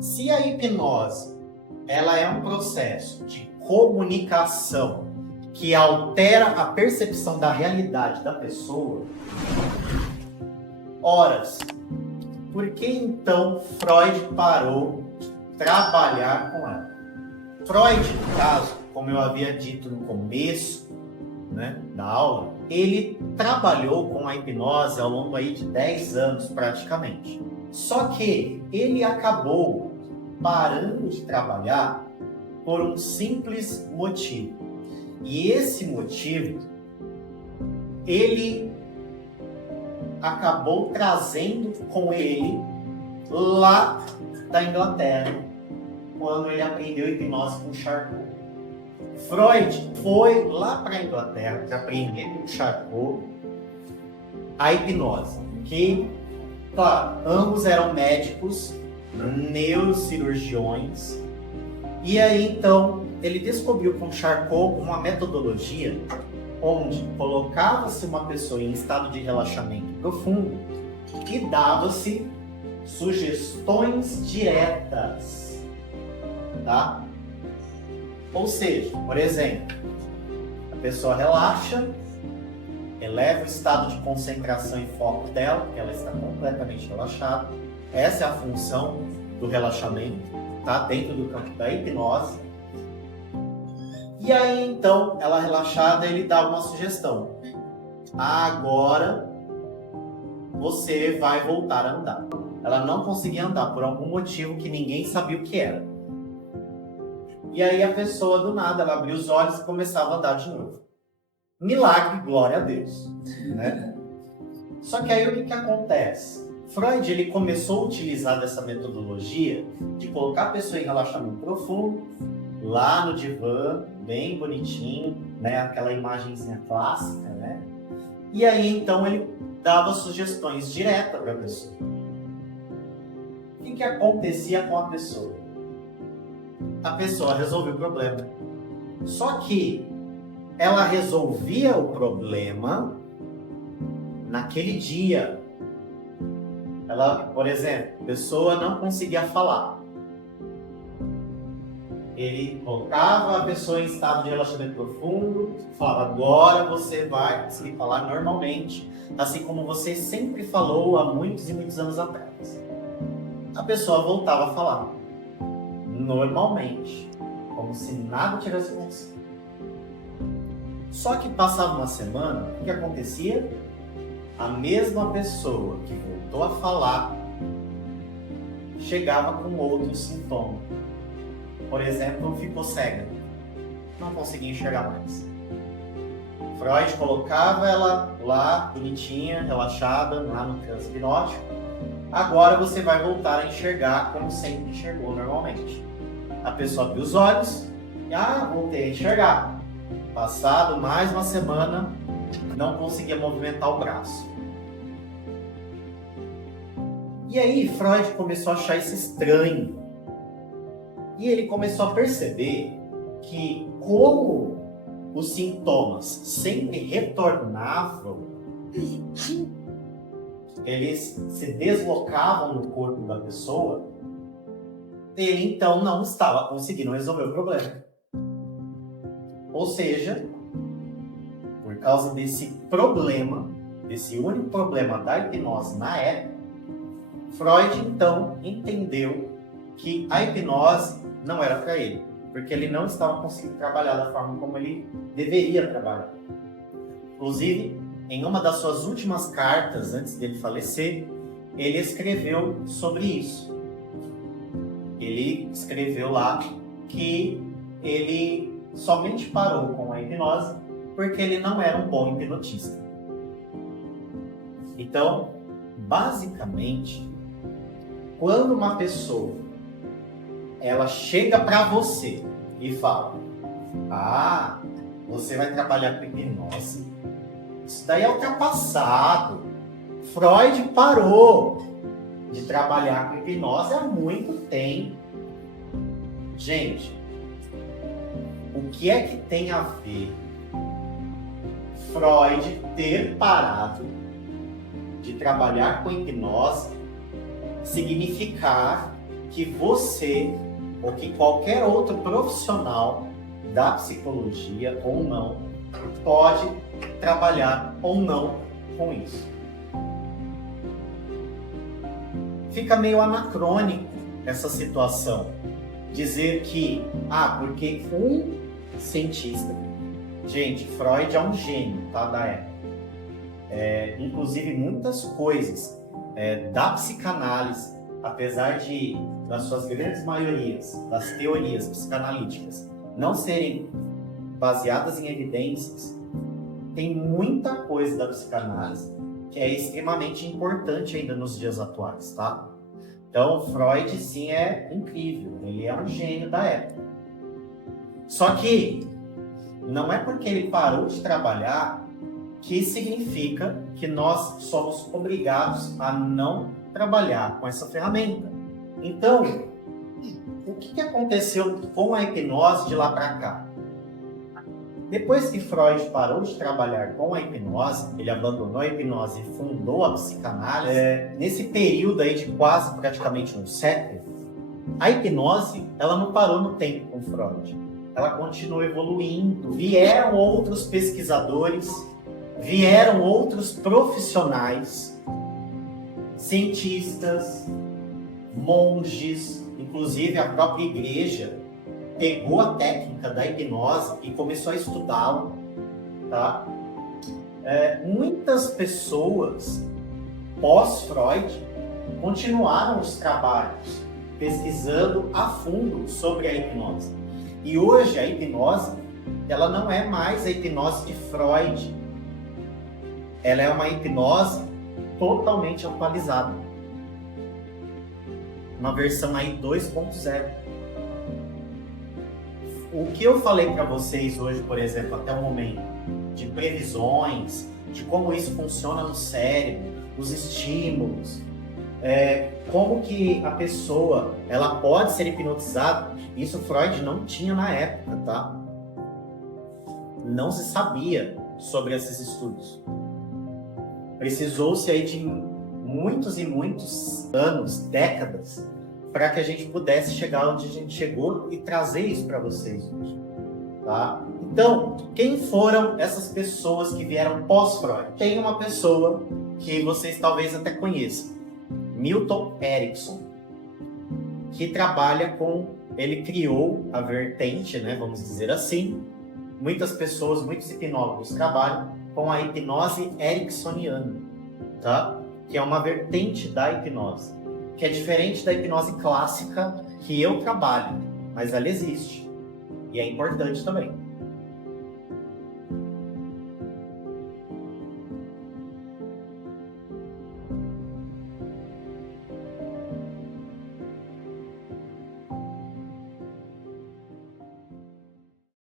Se a hipnose ela é um processo de comunicação que altera a percepção da realidade da pessoa, horas, por que então Freud parou de trabalhar com ela? Freud, no caso, como eu havia dito no começo, da aula, ele trabalhou com a hipnose ao longo aí de 10 anos praticamente. Só que ele acabou parando de trabalhar por um simples motivo. E esse motivo, ele acabou trazendo com ele lá da Inglaterra, quando ele aprendeu hipnose com Charcot. Freud foi lá para a Inglaterra para aprender com Charcot a hipnose, que, claro, ambos eram médicos, neurocirurgiões, e aí então ele descobriu com Charcot uma metodologia onde colocava-se uma pessoa em estado de relaxamento profundo e dava-se sugestões diretas, tá? Ou seja, por exemplo, a pessoa relaxa, eleva o estado de concentração e foco dela, porque ela está completamente relaxada. Essa é a função do relaxamento, tá? Dentro do campo da hipnose. E aí, então, ela relaxada, ele dá uma sugestão. Agora, você vai voltar a andar. Ela não conseguia andar por algum motivo que ninguém sabia o que era. E aí a pessoa, do nada, ela abria os olhos e começava a andar de novo. Milagre, glória a Deus, né? Só que aí o que acontece? Freud, ele começou a utilizar dessa metodologia de colocar a pessoa em relaxamento profundo, lá no divã, bem bonitinho, né? Aquela imagenzinha clássica, né? E aí, então, ele dava sugestões diretas para a pessoa. O que acontecia com a pessoa? A pessoa resolveu o problema. Só que ela resolvia o problema naquele dia. Ela, por exemplo, a pessoa não conseguia falar. Ele colocava a pessoa em estado de relaxamento profundo, falava, agora você vai conseguir falar normalmente, assim como você sempre falou há muitos e muitos anos atrás. A pessoa voltava a falar normalmente, como se nada tivesse acontecido. Só que passava uma semana, o que acontecia? A mesma pessoa que voltou a falar chegava com outro sintoma. Por exemplo, ficou cega, não conseguia enxergar mais. Freud colocava ela lá, bonitinha, relaxada, lá no transe hipnótico. Agora você vai voltar a enxergar como sempre enxergou normalmente. A pessoa abriu os olhos e voltei a enxergar. Passado mais uma semana, não conseguia movimentar o braço. E aí Freud começou a achar isso estranho. E ele começou a perceber que, como os sintomas sempre retornavam, eles se deslocavam no corpo da pessoa, ele então não estava conseguindo resolver o problema. Ou seja, por causa desse problema, desse único problema da hipnose na época, Freud então entendeu que a hipnose não era para ele, porque ele não estava conseguindo trabalhar da forma como ele deveria trabalhar. Inclusive, em uma das suas últimas cartas, antes dele falecer, ele escreveu sobre isso. Ele escreveu lá que ele somente parou com a hipnose porque ele não era um bom hipnotista. Então, basicamente, quando uma pessoa ela chega para você e fala: você vai trabalhar com hipnose? Isso daí é ultrapassado. Freud parou de trabalhar com hipnose há muito tempo. Gente, o que é que tem a ver Freud ter parado de trabalhar com hipnose significar que você ou que qualquer outro profissional da psicologia ou não pode trabalhar ou não com isso. Fica meio anacrônico essa situação. Dizer que, porque um cientista... Gente, Freud é um gênio, tá, da época. Inclusive, muitas coisas da psicanálise, apesar das suas grandes maiorias, das teorias psicanalíticas, não serem baseadas em evidências, tem muita coisa da psicanálise que é extremamente importante ainda nos dias atuais, tá? Então, Freud, sim, é incrível. Ele é um gênio da época. Só que não é porque ele parou de trabalhar que significa que nós somos obrigados a não trabalhar com essa ferramenta. Então, o que aconteceu com a hipnose de lá para cá? Depois que Freud parou de trabalhar com a hipnose, ele abandonou a hipnose e fundou a psicanálise, nesse período aí de quase praticamente um século, a hipnose ela não parou no tempo com Freud. Ela continuou evoluindo. Vieram outros pesquisadores, vieram outros profissionais, cientistas, monges, inclusive a própria igreja pegou a técnica da hipnose e começou a estudá-la, tá? Muitas pessoas pós-Freud continuaram os trabalhos pesquisando a fundo sobre a hipnose. E hoje a hipnose, ela não é mais a hipnose de Freud. Ela é uma hipnose totalmente atualizada. Uma versão aí 2.0. O que eu falei para vocês hoje, por exemplo, até o momento, de previsões, de como isso funciona no cérebro, os estímulos, como que a pessoa ela pode ser hipnotizada, isso Freud não tinha na época, tá? Não se sabia sobre esses estudos. Precisou-se aí de muitos e muitos anos, décadas, para que a gente pudesse chegar onde a gente chegou e trazer isso para vocês hoje, tá? Então, quem foram essas pessoas que vieram pós-Freud? Tem uma pessoa que vocês talvez até conheçam, Milton Erickson, que trabalha ele criou a vertente, né, vamos dizer assim, muitas pessoas, muitos hipnólogos trabalham com a hipnose ericksoniana, tá? Que é uma vertente da hipnose, que é diferente da hipnose clássica que eu trabalho, mas ela existe e é importante também.